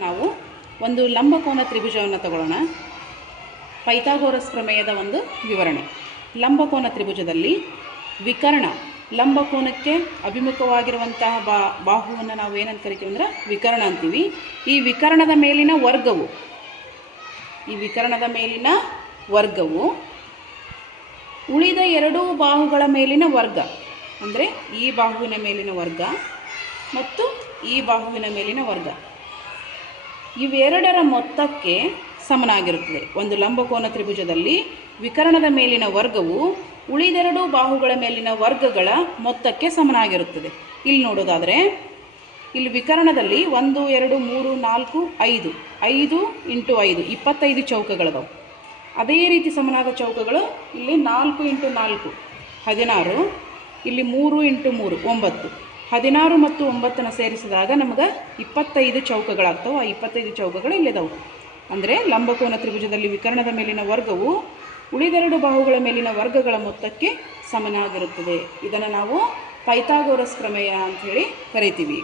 ನಾವು ಒಂದು ಲಂಬಕೋನ ತ್ರಿಭುಜವನ್ನು ತಗೊಳ್ಳೋಣ. ಪೈಥಾಗೋರಸ್ ಪ್ರಮೇಯದ ಒಂದು ವಿವರಣೆ. ಲಂಬಕೋನ ತ್ರಿಭುಜದಲ್ಲಿ ವಿಕರ್ಣ ಲಂಬಕೋನಕ್ಕೆ ಅಭಿಮುಖವಾಗಿರುವಂತಹ ಬಾಹುವನ್ನು ನಾವು ಏನಂತ ಕರಿತೀವಿ ಅಂದರೆ ವಿಕರ್ಣ ಅಂತೀವಿ. ಈ ವಿಕರ್ಣದ ಮೇಲಿನ ವರ್ಗವು ಉಳಿದ ಎರಡೂ ಬಾಹುಗಳ ಮೇಲಿನ ವರ್ಗ, ಅಂದರೆ ಈ ಬಾಹುವಿನ ಮೇಲಿನ ವರ್ಗ ಮತ್ತು ಈ ಬಾಹುವಿನ ಮೇಲಿನ ವರ್ಗ, ಇವೆರಡರ ಮೊತ್ತಕ್ಕೆ ಸಮನಾಗಿರುತ್ತದೆ. ಒಂದು ಲಂಬಕೋನ ತ್ರಿಭುಜದಲ್ಲಿ ವಿಕರ್ಣದ ಮೇಲಿನ ವರ್ಗವು ಉಳಿದೆರಡು ಬಾಹುಗಳ ಮೇಲಿನ ವರ್ಗಗಳ ಮೊತ್ತಕ್ಕೆ ಸಮನಾಗಿರುತ್ತದೆ. ಇಲ್ಲಿ ನೋಡೋದಾದರೆ ಇಲ್ಲಿ ವಿಕರ್ಣದಲ್ಲಿ 1 2 3 4 5 5 × 5 25 ಚೌಕಗಳಿದಾವೆ. ಅದೇ ರೀತಿ ಸಮನಾದ ಚೌಕಗಳು ಇಲ್ಲಿ 4 × 4 16, ಇಲ್ಲಿ 3 × 3 9, 16 ಮತ್ತು 9 ಸೇರಿಸಿದಾಗ ನಮಗೆ 25 ಚೌಕಗಳಾಗ್ತವೆ. ಆ 25 ಚೌಕಗಳು ಇಲ್ಲಿದ್ದಾವೆ. ಅಂದರೆ ಲಂಬಕೋನ ತ್ರಿಭುಜದಲ್ಲಿ ವಿಕರ್ಣದ ಮೇಲಿನ ವರ್ಗವು ಉಳಿದೆರಡು ಬಾಹುಗಳ ಮೇಲಿನ ವರ್ಗಗಳ ಮೊತ್ತಕ್ಕೆ ಸಮನಾಗಿರುತ್ತದೆ. ಇದನ್ನು ನಾವು ಪೈಥಾಗೋರಸ್ ಪ್ರಮೇಯ ಅಂಥೇಳಿ ಕರಿತೀವಿ.